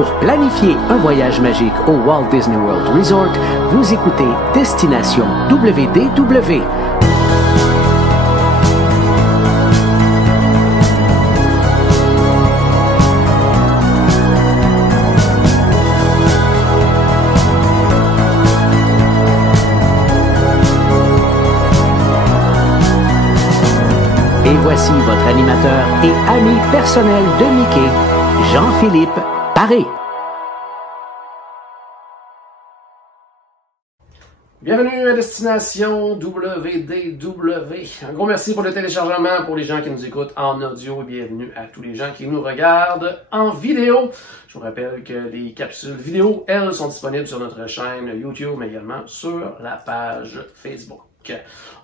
Pour planifier un voyage magique au Walt Disney World Resort, vous écoutez Destination WDW. Et voici votre animateur et ami personnel de Mickey, Jean-Philippe Paré. Bienvenue à Destination WDW. Un gros merci pour le téléchargement pour les gens qui nous écoutent en audio et bienvenue à tous les gens qui nous regardent en vidéo. Je vous rappelle que les capsules vidéo, elles, sont disponibles sur notre chaîne YouTube, mais également sur la page Facebook.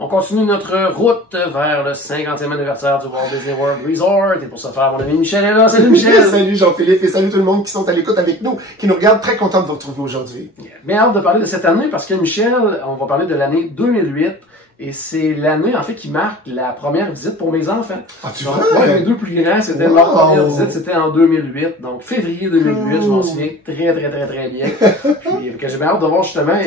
On continue notre route vers le 50e anniversaire du Walt Disney World Resort. Et pour ce faire, mon ami Michel est là. Salut Michel! Salut Jean-Philippe et salut tout le monde qui sont à l'écoute avec nous, qui nous regardent. Très content de vous retrouver aujourd'hui. Bien hâte de parler de cette année parce que Michel, on va parler de l'année 2008. Et c'est l'année, en fait, qui marque la première visite pour mes enfants. Ah, tu vois? vois? Ouais, les deux plus grands, c'était leur première visite, c'était en 2008. Donc, février 2008, je m'en souviens très bien. Puis, que j'ai bien hâte de voir justement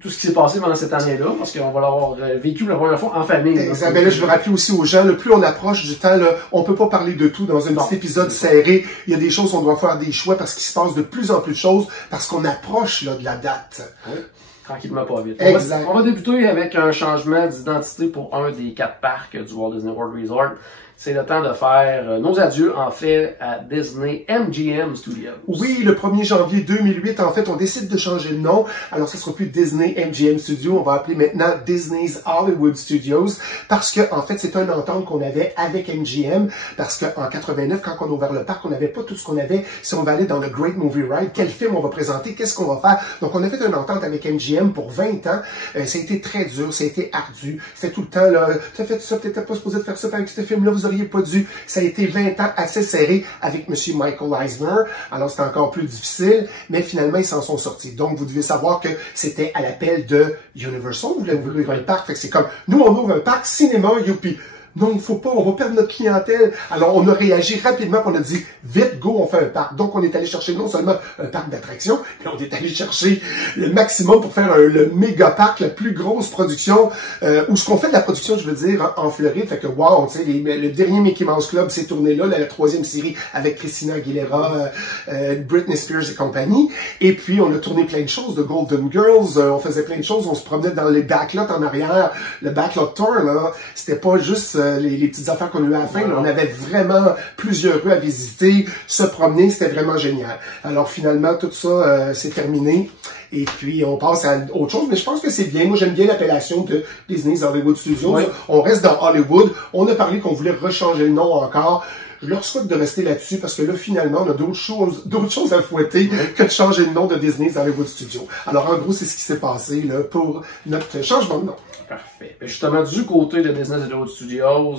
tout ce qui s'est passé pendant cette année-là, parce qu'on va l'avoir vécu la première fois en famille. Exactement. Là, je veux rappeler aussi aux gens, plus on approche du temps, on peut pas parler de tout dans un petit épisode serré. Il y a des choses, on doit faire des choix parce qu'il se passe de plus en plus de choses, parce qu'on approche là, de la date. Oui. Tranquillement, pas vite. Exact. On va débuter avec un changement d'identité pour un des 4 parcs du Walt Disney World Resort. C'est le temps de faire nos adieux, en fait, à Disney MGM Studios. Oui, le 1er janvier 2008, en fait, on décide de changer le nom. Alors, ce sera plus Disney MGM Studios, on va appeler maintenant Disney's Hollywood Studios, parce que, en fait, c'est une entente qu'on avait avec MGM, parce qu'en 89, quand on a ouvert le parc, on n'avait pas tout ce qu'on avait. Si on va aller dans le Great Movie Ride, quel film on va présenter, qu'est-ce qu'on va faire? Donc, on a fait une entente avec MGM pour 20 ans. Ça a été très dur, ça a été ardu. C'était tout le temps, là, t'as fait ça, t'étais pas supposé de faire ça avec ce film-là, vous auriez pas dû. Ça a été 20 ans assez serré avec M. Michael Eisner. Alors, c'était encore plus difficile, mais finalement, ils s'en sont sortis. Donc, vous devez savoir que c'était à l'appel de Universal. Vous voulez ouvrir un parc. Fait que c'est comme, nous, on ouvre un parc cinéma, youpi. Non, il faut pas, on va perdre notre clientèle. Alors, on a réagi rapidement, on a dit, vite, go, on fait un parc. Donc, on est allé chercher non seulement un parc d'attractions, mais on est allé chercher le maximum pour faire le méga parc, la plus grosse production, où ce qu'on fait de la production, je veux dire, en Floride. Fait que, wow, tu sais, le dernier Mickey Mouse Club s'est tourné là, la 3e série avec Christina Aguilera, Britney Spears et compagnie. Et puis, on a tourné plein de choses, de Golden Girls, on faisait plein de choses, on se promenait dans les backlots en arrière. Le backlot tour, là, c'était pas juste les petites affaires qu'on a eu à la fin. Là, on avait vraiment plusieurs rues à visiter, se promener, c'était vraiment génial. Alors finalement, tout ça, c'est terminé. Et puis, on passe à autre chose, mais je pense que c'est bien. Moi, j'aime bien l'appellation de Disney's Hollywood Studios. Oui. On reste dans Hollywood. On a parlé qu'on voulait rechanger le nom encore. Je leur souhaite de rester là-dessus parce que là, finalement, on a d'autres choses à fouetter que de changer le nom de Disney's Hollywood Studios. Alors, en gros, c'est ce qui s'est passé là, pour notre changement de nom. Parfait. Justement, du côté de Disney's Hollywood Studios,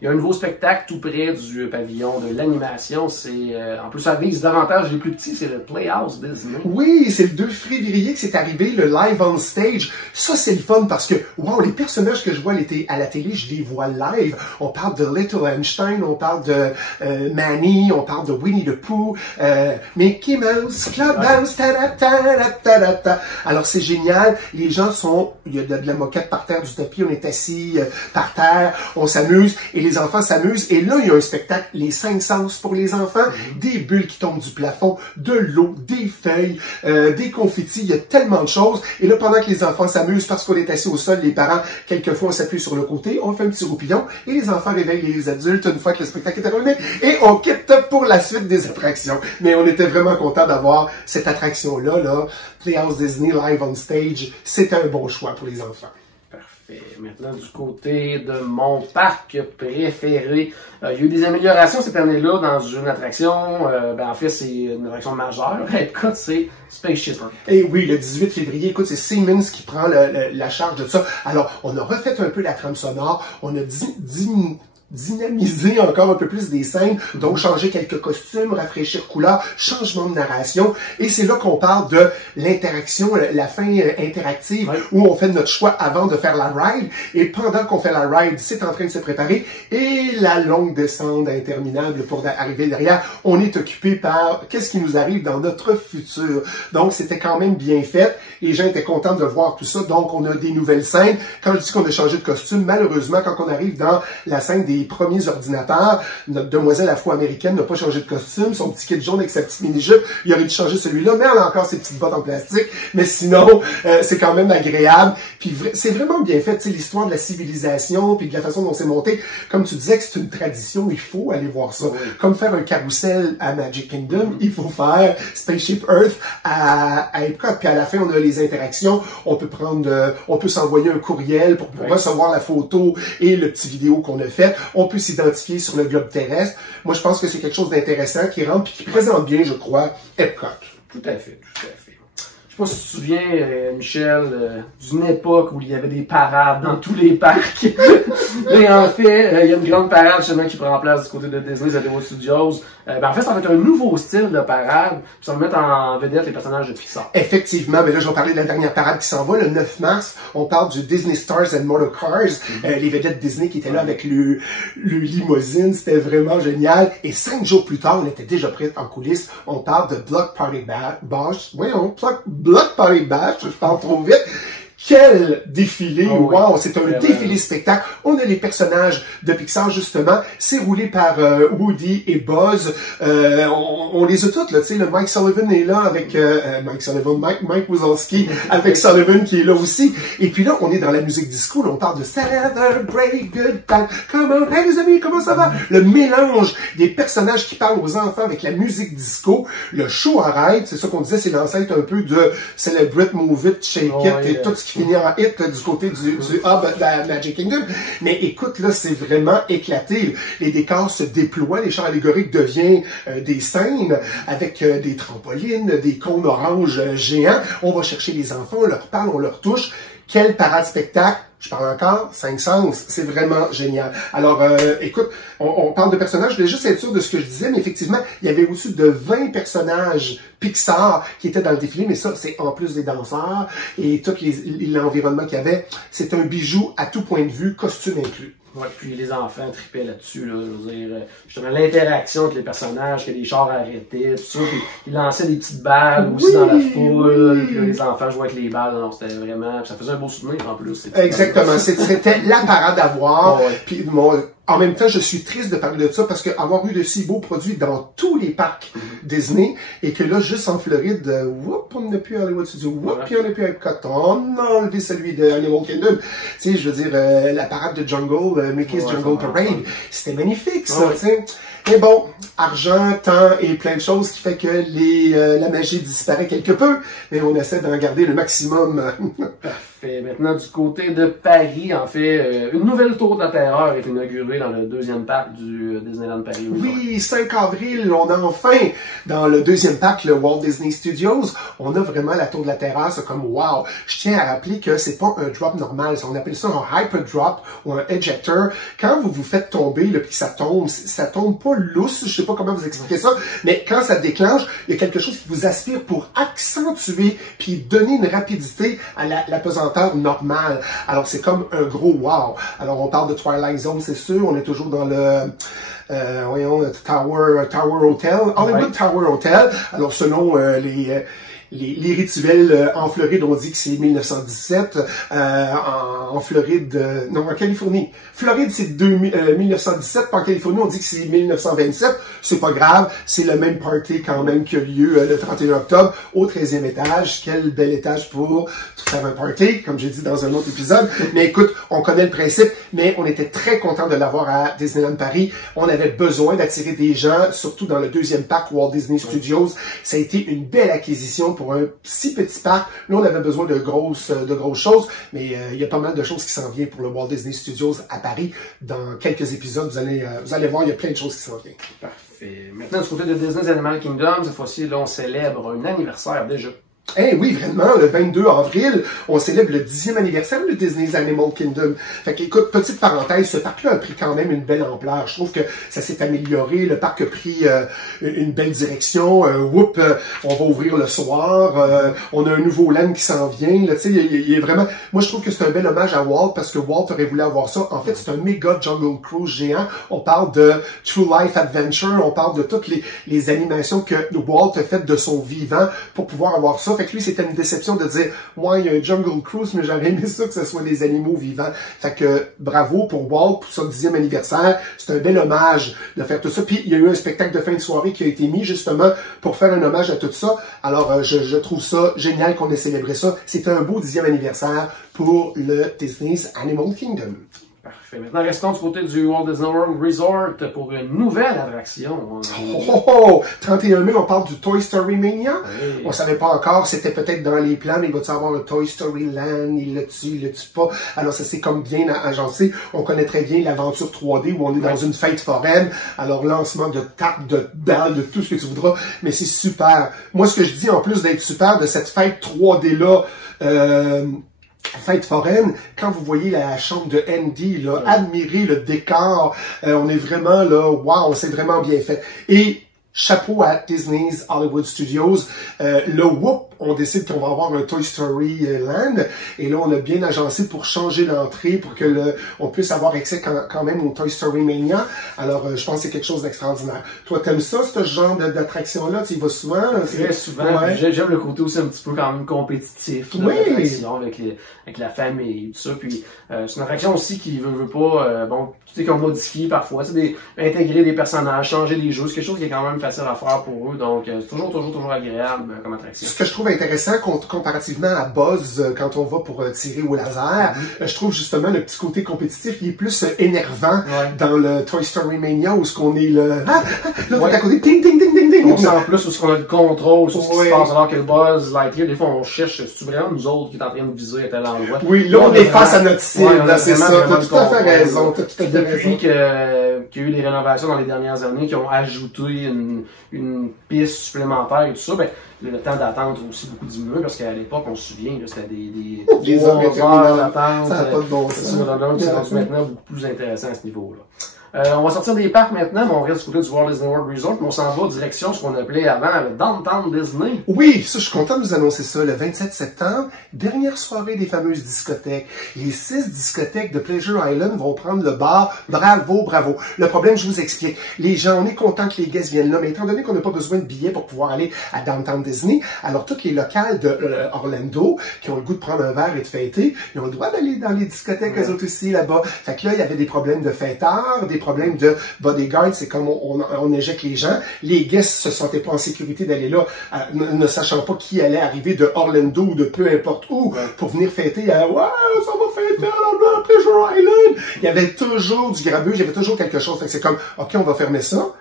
il y a un nouveau spectacle tout près du pavillon de l'animation. C'est en plus, ça vise davantage les plus petits, c'est le Playhouse Disney. Oui, c'est le 2 février que c'est arrivé, le Live on Stage. Ça, c'est le fun parce que, wow, les personnages que je vois à la télé, je les vois live. On parle de Little Einstein, on parle de Manny, on parle de Winnie the Pooh, Mickey Mouse, Clubhouse, ta-da-ta-da-ta-da-ta. Alors, c'est génial. Les gens sont, il y a de la moquette par terre du tapis, on est assis par terre, on s'amuse et les enfants s'amusent. Et là, il y a un spectacle, les 5 sens pour les enfants, des bulles qui tombent du plafond, de l'eau, des feuilles, des confettis, il y a tellement de choses. Et là, pendant que les enfants s'amusent, parce qu'on est assis au sol, les parents, quelquefois, on s'appuie sur le côté, on fait un petit roupillon et les enfants réveillent les adultes une fois que le spectacle est terminé et on quitte pour la suite des attractions. Mais on était vraiment content d'avoir cette attraction-là, là, Playhouse Disney Live on Stage. C'était un bon choix pour les enfants. Parfait. Maintenant, du côté de mon parc préféré, il y a eu des améliorations cette année-là dans une attraction. En fait, c'est une attraction majeure. Écoute, c'est Spaceship Earth. Et oui, le 18 février, écoute, c'est Siemens qui prend la charge de ça. Alors, on a refait un peu la trame sonore. On a dynamiser encore un peu plus des scènes, donc changer quelques costumes, rafraîchir couleur, changement de narration. Et c'est là qu'on parle de l'interaction, la fin interactive, où on fait notre choix avant de faire la ride. Et pendant qu'on fait la ride, c'est en train de se préparer. Et la longue descente interminable pour arriver derrière, on est occupé par qu'est-ce qui nous arrive dans notre futur. Donc, c'était quand même bien fait. Les gens étaient contents de voir tout ça. Donc, on a des nouvelles scènes. Quand je dis qu'on a changé de costume, malheureusement, quand on arrive dans la scène des premiers ordinateurs, notre demoiselle afro-américaine n'a pas changé de costume. Son petit kit jaune avec sa petite mini-jupe, il aurait dû changer celui-là, mais elle a encore ses petites bottes en plastique. Mais sinon, c'est quand même agréable. Puis, c'est vraiment bien fait. Tu sais, l'histoire de la civilisation, puis de la façon dont c'est monté. Comme tu disais que c'est une tradition, il faut aller voir ça. Comme faire un carrousel à Magic Kingdom, il faut faire Spaceship Earth à Epcot. Puis à la fin, on a les interactions. On peut s'envoyer un courriel pour recevoir la photo et le petit vidéo qu'on a fait. On peut s'identifier sur le globe terrestre. Moi, je pense que c'est quelque chose d'intéressant qui rentre puis qui présente bien, je crois, Epcot. Tout à fait, tout à fait. Je sais pas si tu te souviens, Michel, d'une époque où il y avait des parades dans tous les parcs. Et en fait, il y a une grande parade justement qui prend place du côté de Disney's Hollywood Studios. En fait, ça va être un nouveau style de parade. Puis ça va mettre en vedette les personnages de Pixar. Effectivement, mais là, je vais parler de la dernière parade qui s'en va, le 9 mars. On parle du Disney Stars and Motor Cars. Les vedettes Disney qui étaient là avec le limousine. C'était vraiment génial. Et 5 jours plus tard, on était déjà prêts en coulisses. On parle de Block Party Bash. Voyons, Block Party Bash, je parle trop vite. Quel défilé! Wow! C'est un défilé spectacle. On a les personnages de Pixar, justement. C'est roulé par Woody et Buzz. On les a toutes, là. Tu sais, le Mike Sullivan est là avec Mike Wazowski avec Sullivan qui est là aussi. Et puis là, on est dans la musique disco. Là, on parle de Celebrate Good Time. Come on, hey les amis, comment ça va? Le mélange des personnages qui parlent aux enfants avec la musique disco. Le show arrête. C'est ça qu'on disait, c'est l'ancêtre un peu de Celebrate, Move It, Shake It et tout ce qui finit en hit du côté du hub de la Magic Kingdom. Mais écoute, là, c'est vraiment éclaté. Les décors se déploient, les champs allégoriques deviennent des scènes avec des trampolines, des cônes oranges géants. On va chercher les enfants, on leur parle, on leur touche. Quel parade spectacle! Je parle encore, 5 sens, c'est vraiment génial. Alors, écoute, on parle de personnages, je voulais juste être sûr de ce que je disais, mais effectivement, il y avait au-dessus de 20 personnages Pixar qui étaient dans le défilé, mais ça, c'est en plus des danseurs et tout l'environnement qu'il y avait. C'est un bijou à tout point de vue, costume inclus. Ouais, puis les enfants tripaient là-dessus, là, je veux dire, justement, l'interaction avec les personnages, que les chars arrêtaient, tout ça, puis ils lançaient des petites balles aussi dans la foule, puis là, les enfants jouaient avec les balles, donc c'était vraiment, ça faisait un beau souvenir en plus. Exactement, c'était la parade à voir, puis en même temps, je suis triste de parler de ça parce que avoir eu de si beaux produits dans tous les parcs Disney et que là, juste en Floride, on n'a plus Hollywood Studios, puis on n'a plus Epcot, on a enlevé celui de Animal Kingdom. Tu sais, je veux dire, la parade de Jungle, Mickey's Jungle Parade, c'était magnifique, ça, tu sais. Mais bon, argent, temps et plein de choses qui fait que la magie disparaît quelque peu, mais on essaie d'en garder le maximum. Parfait. Maintenant, du côté de Paris, en fait, une nouvelle tour de la terreur est inaugurée dans le deuxième parc du Disneyland Paris. Oui, 5 avril, on a enfin, dans le deuxième parc, le Walt Disney Studios, on a vraiment la tour de la terreur, c'est comme wow. Je tiens à rappeler que c'est pas un drop normal, on appelle ça un hyper drop ou un ejector. Quand vous vous faites tomber, là, puis ça tombe pas lousse, je sais pas comment vous expliquer ça, mais quand ça déclenche, il y a quelque chose qui vous aspire pour accentuer puis donner une rapidité à la pesanteur normale. Alors c'est comme un gros wow. Alors on parle de Twilight Zone, c'est sûr, on est toujours dans le voyons, Tower Hotel, Hollywood Tower Hotel. Alors selon les rituels en Floride, on dit que c'est 1917. En Floride, non, en Californie. Floride, c'est 1917. En Californie, on dit que c'est 1927. C'est pas grave. C'est le même party quand même qui a lieu le 31 octobre au 13e étage. Quel bel étage pour faire un party, comme j'ai dit dans un autre épisode. Mais écoute, on connaît le principe, mais on était très content de l'avoir à Disneyland Paris. On avait besoin d'attirer des gens, surtout dans le deuxième parc Walt Disney Studios. Ça a été une belle acquisition pour un si petit parc. Là, on avait besoin de grosses choses, mais il y a pas mal de choses qui s'en viennent pour le Walt Disney Studios à Paris. Dans quelques épisodes, vous allez voir, il y a plein de choses qui s'en viennent. Parfait. Maintenant, du côté de Disney's Animal Kingdom, cette fois-ci, là, on célèbre un anniversaire déjà. Eh oui, vraiment, le 22 avril, on célèbre le 10e anniversaire de Disney's Animal Kingdom. Fait qu'écoute, petite parenthèse, ce parc-là a pris quand même une belle ampleur. Je trouve que ça s'est amélioré, le parc a pris une belle direction. On va ouvrir le soir, on a un nouveau land qui s'en vient. Tu sais, il est vraiment... Moi, je trouve que c'est un bel hommage à Walt, parce que Walt aurait voulu avoir ça. En fait, c'est un méga Jungle Cruise géant. On parle de True Life Adventure, on parle de toutes les animations que Walt a faites de son vivant pour pouvoir avoir ça. Fait que lui, c'était une déception de dire « Ouais, il y a un Jungle Cruise, mais j'aurais aimé ça que ce soit des animaux vivants. » Fait que bravo pour Walt, pour son 10e anniversaire. C'est un bel hommage de faire tout ça. Puis, il y a eu un spectacle de fin de soirée qui a été mis justement pour faire un hommage à tout ça. Alors, je trouve ça génial qu'on ait célébré ça. C'était un beau 10e anniversaire pour le Disney's Animal Kingdom. Parfait. Maintenant, restons du côté du Walt Disney World Resort pour une nouvelle attraction. 31 mai, on parle du Toy Story Mania. Oui. On savait pas encore, c'était peut-être dans les plans, mais il va-tu avoir le Toy Story Land, il le tue pas. Alors ça c'est comme bien agencé. On connaît très bien l'aventure 3D où on est dans une fête foraine. Alors lancement de tartes, de balles, de tout ce que tu voudras. Mais c'est super. Moi, ce que je dis en plus d'être super de cette fête 3D-là, fête foraine, quand vous voyez la chambre de Andy, là, admirez le décor, on est vraiment là, wow, c'est vraiment bien fait. Et chapeau à Disney's Hollywood Studios. Le Whoop, on décide qu'on va avoir un Toy Story Land. Et là, on a bien agencé pour changer l'entrée, pour que on puisse avoir accès quand même au Toy Story Mania. Alors, je pense que c'est quelque chose d'extraordinaire. Toi, t'aimes ça, ce genre d'attraction-là? Tu y vas souvent? Très souvent. Ouais. J'aime le côté aussi un petit peu quand même compétitif. Oui. L'attraction avec la famille et tout ça. Puis, c'est une attraction aussi qui veut pas, bon, tu sais, qu'on modifie parfois. C'est intégrer des personnages, changer les jeux. C'est quelque chose qui est quand même facile à faire pour eux. Donc, c'est toujours agréable comme attraction. Ce que je trouve intéressant comparativement à Buzz, quand on va pour tirer au laser, je trouve justement le petit côté compétitif, il est plus énervant dans le Toy Story Mania où ce qu'on est là, à côté, ding, ding, ding, ding, ding. On sent plus où ce qu'on a le contrôle sur ce qui se passe, alors que le Buzz Lightyear, des fois on cherche, c'est vraiment nous autres qui est en train de viser à tel endroit. Oui, là on est face à notre cible, là c'est ça, t'as tout à fait raison, Depuis qu'il y a eu des rénovations dans les dernières années qui ont ajouté une piste supplémentaire et tout ça, ben, le temps d'attente a aussi beaucoup diminué parce qu'à l'époque, on se souvient, c'était des 3 heures d'attente. Ça n'a pas de bon sens. C'est rendu maintenant beaucoup plus intéressant à ce niveau-là. On va sortir des parcs maintenant, mais on reste du côté du Walt Disney World Resort, mais on s'en va en direction ce qu'on appelait avant le Downtown Disney. Oui, ça, je suis content de vous annoncer ça. Le 27 septembre, dernière soirée des fameuses discothèques. Les 6 discothèques de Pleasure Island vont prendre le bar. Bravo, bravo. Le problème, je vous explique. Les gens, on est content que les guests viennent là, mais étant donné qu'on n'a pas besoin de billets pour pouvoir aller à Downtown Disney, alors toutes les locales de Orlando qui ont le goût de prendre un verre et de fêter, ils ont le droit d'aller dans les discothèques, eux autres aussi, là-bas. Fait que là, il y avait des problèmes de fêtards, des problèmes de bodyguard, c'est comme on éjecte les gens. Les guests se sentaient pas en sécurité d'aller là, ne sachant pas qui allait arriver de Orlando ou de peu importe où pour venir fêter. Ouais, ça va fêter à Pleasure Island. Il y avait toujours du grabuge, il y avait toujours quelque chose. Fait que c'est comme, OK, on va fermer ça.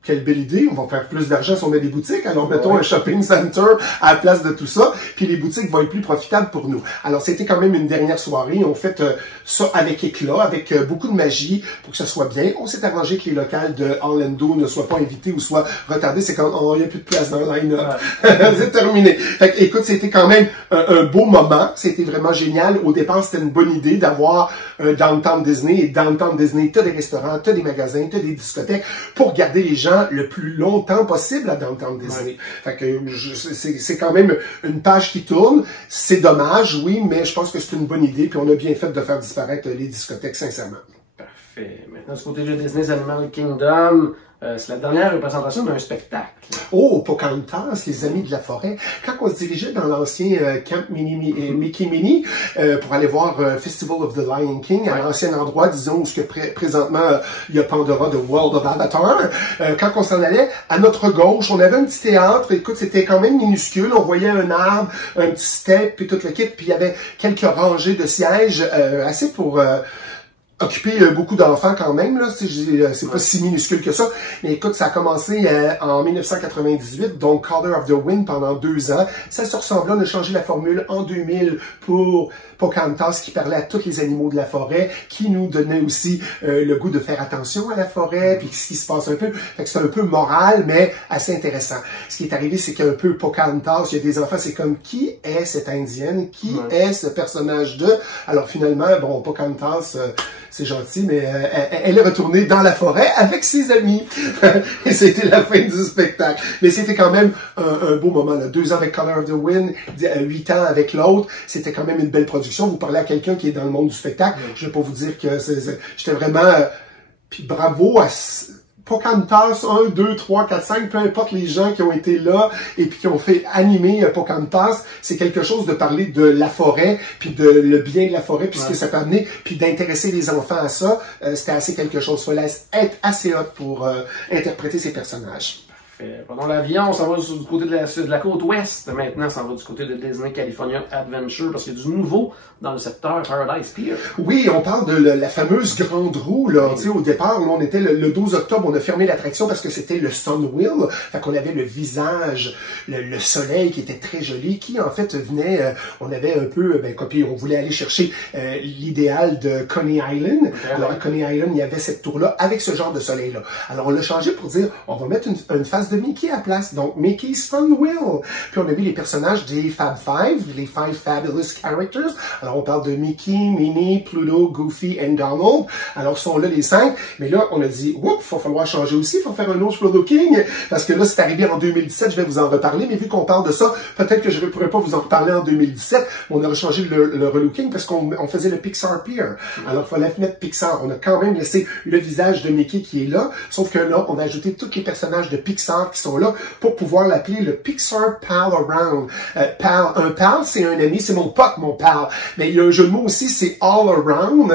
Quelle belle idée, on va faire plus d'argent si on met des boutiques, alors mettons un shopping center à la place de tout ça, puis les boutiques vont être plus profitables pour nous. Alors c'était quand même une dernière soirée, on fait ça avec éclat, avec beaucoup de magie pour que ça soit bien. On s'est arrangé que les locales de Orlando ne soient pas invités ou soient retardés, c'est quand il n'y a plus de place dans le line-up. C'est terminé. Fait que, écoute, c'était quand même un beau moment, c'était vraiment génial. Au départ, c'était une bonne idée d'avoir un Downtown Disney, et Downtown Disney, t'as des restaurants, t'as des magasins, t'as des discothèques, pour garder les gens le plus longtemps possible à Downtown Disney. Fait que c'est quand même une page qui tourne. C'est dommage, oui, mais je pense que c'est une bonne idée, puis on a bien fait de faire disparaître les discothèques, sincèrement. Parfait. Maintenant, du côté de Disney's Animal Kingdom, c'est la dernière représentation d'un spectacle. Oh, Pocahontas, les amis de la forêt. Quand on se dirigeait dans l'ancien Camp Mickey Minnie pour aller voir Festival of the Lion King, à l'ancien endroit, disons, où présentement il y a Pandora de World of Avatar, quand on s'en allait, à notre gauche, on avait un petit théâtre. Écoute, c'était quand même minuscule. On voyait un arbre, un petit step, puis toute l'équipe, puis il y avait quelques rangées de sièges assez pour occupé beaucoup d'enfants quand même, là. C'est pas si minuscule que ça. Mais écoute, ça a commencé en 1998, donc Color of the Wind pendant 2 ans. Ça se ressemblait, on a changé la formule en 2000 pour Pocahontas qui parlait à tous les animaux de la forêt, qui nous donnait aussi le goût de faire attention à la forêt, puis ce qui se passe un peu. Fait que c'est un peu moral, mais assez intéressant. Ce qui est arrivé, c'est qu'un peu Pocahontas, il y a des enfants, c'est comme, qui est cette Indienne? Qui est ce personnage de? Alors finalement, bon, Pocahontas, c'est gentil, mais elle est retournée dans la forêt avec ses amis. Et c'était la fin du spectacle. Mais c'était quand même un beau moment, là. 2 ans avec Color of the Wind, 8 ans avec l'autre. C'était quand même une belle production. Vous parlez à quelqu'un qui est dans le monde du spectacle. Je vais pas vous dire que j'étais vraiment... puis bravo à... Pocahontas 1, 2, 3, 4, 5, peu importe les gens qui ont été là et puis qui ont fait animer Pocahontas, c'est quelque chose de parler de la forêt, puis de le bien de la forêt, puis ce que ça peut amener, puis d'intéresser les enfants à ça, c'était assez quelque chose. Il fallait être assez hot pour interpréter ces personnages. Prenons l'avion, on s'en va du côté de la côte ouest. Maintenant, on s'en va du côté de Disney California Adventure parce qu'il y a du nouveau dans le secteur Paradise Pier. Oui, on parle de la fameuse grande roue. Là. Tu sais, au départ, on était le 12 octobre, on a fermé l'attraction parce que c'était le Sun Wheel. Fait qu'on avait le visage, le soleil qui était très joli, qui en fait venait, on avait un peu, copié, on voulait aller chercher l'idéal de Coney Island. Okay, alors à Coney Island, il y avait cette tour-là avec ce genre de soleil-là. Alors on l'a changé pour dire, on va mettre une face de Mickey à la place, donc Mickey's Fun Wheel. Puis on a vu les personnages des Fab Five, les Five Fabulous Characters. Alors on parle de Mickey, Minnie, Pluto, Goofy et Donald. Alors sont là les 5, mais là on a dit, oups, il va falloir changer aussi, il faut faire un autre Relooking, parce que là c'est arrivé en 2017, je vais vous en reparler, mais vu qu'on parle de ça, peut-être que je ne pourrais pas vous en reparler en 2017, mais on a changé le Relooking parce qu'on faisait le Pixar Pier. Alors il fallait mettre Pixar. On a quand même laissé le visage de Mickey qui est là, sauf que là on a ajouté tous les personnages de Pixar qui sont là pour pouvoir l'appeler le Pixar Pal Around. Un pal, c'est un ami, c'est mon pote, mon pal. Mais il y a un jeu de mots aussi, c'est all around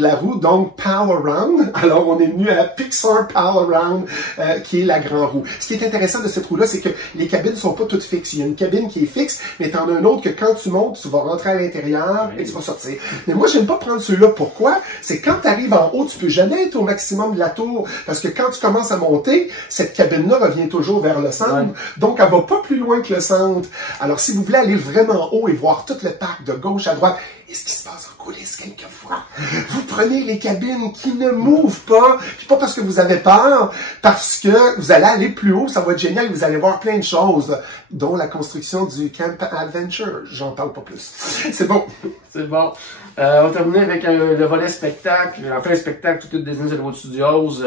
la roue, donc Pal Around. Alors on est venu à Pixar Pal Around, qui est la grande roue. Ce qui est intéressant de cette roue-là, c'est que les cabines sont pas toutes fixes. Il y a une cabine qui est fixe, mais t'en as une autre que quand tu montes, tu vas rentrer à l'intérieur et tu vas sortir. Mais moi, j'aime pas prendre ceux-là. Pourquoi? C'est quand tu arrives en haut, tu peux jamais être au maximum de la tour. Parce que quand tu commences à monter, cette cabine-là revient toujours vers le centre, donc elle va pas plus loin que le centre. Alors, si vous voulez aller vraiment haut et voir tout le parc de gauche à droite, et ce qui se passe en coulisses quelquefois, vous prenez les cabines qui ne mouvent pas, puis pas parce que vous avez peur, parce que vous allez aller plus haut, ça va être génial, vous allez voir plein de choses, dont la construction du Camp Adventure. J'en parle pas plus. C'est bon. C'est bon. On va terminer avec le volet spectacle. Enfin, le spectacle, tout de Disney Hollywood Studios.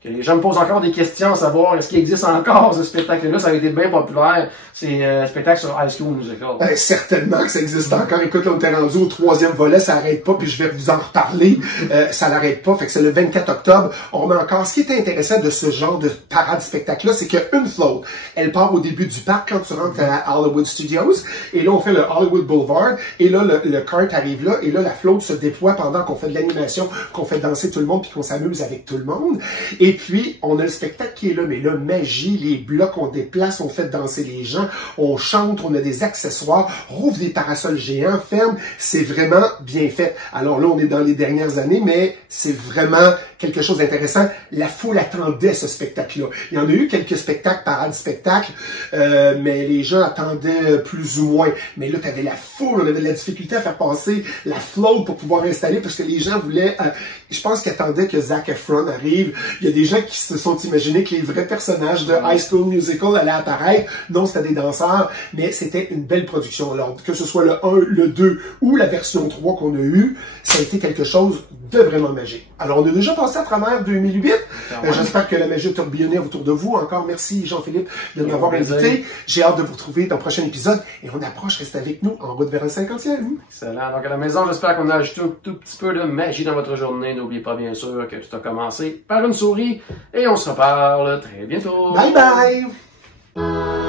Que les gens me posent encore des questions à savoir est-ce qu'il existe encore ce spectacle-là. Ça a été bien populaire. C'est un spectacle sur High School Musical. Certainement que ça existe encore. Écoute, là, on est rendu au 3e volet, ça n'arrête pas, puis je vais vous en reparler. Ça n'arrête pas, fait que c'est le 24 octobre. On a encore, ce qui est intéressant de ce genre de parade spectacle-là, c'est qu'il y a une float. Elle part au début du parc quand tu rentres à Hollywood Studios, et là, on fait le Hollywood Boulevard, et là, le kart arrive là, et là, la float se déploie pendant qu'on fait de l'animation, qu'on fait danser tout le monde, puis qu'on s'amuse avec tout le monde. Et puis, on a le spectacle qui est là, mais là, magie, les blocs, on déplace, on fait danser les gens, on chante, on a des accessoires, rouvre des parasols géants, ferme, c'est vraiment bien fait. Alors là, on est dans les dernières années, mais c'est vraiment quelque chose d'intéressant. La foule attendait ce spectacle-là. Il y en a eu quelques spectacles, parades spectacles, mais les gens attendaient plus ou moins. Mais là, tu avais la foule, on avait de la difficulté à faire passer la float pour pouvoir installer, parce que les gens voulaient, je pense qu'ils attendaient que Zac Efron arrive. Il y a des gens qui se sont imaginés que les vrais personnages de High School Musical allaient apparaître. Non, c'était des danseurs, mais c'était une belle production. Alors, que ce soit le 1, le 2 ou la version 3 qu'on a eue, ça a été quelque chose de vraiment magique. Alors, on a déjà passé à travers 2008. J'espère que la magie a tourbillonné autour de vous. Encore merci, Jean-Philippe, de m'avoir invité. J'ai hâte de vous retrouver dans le prochain épisode. Et on approche, restez avec nous en route vers le 50e. Excellent. Donc, à la maison, j'espère qu'on a ajouté un tout petit peu de magie dans votre journée. N'oubliez pas, bien sûr, que tout a commencé par une souris. Et on se reparle très bientôt. Bye bye!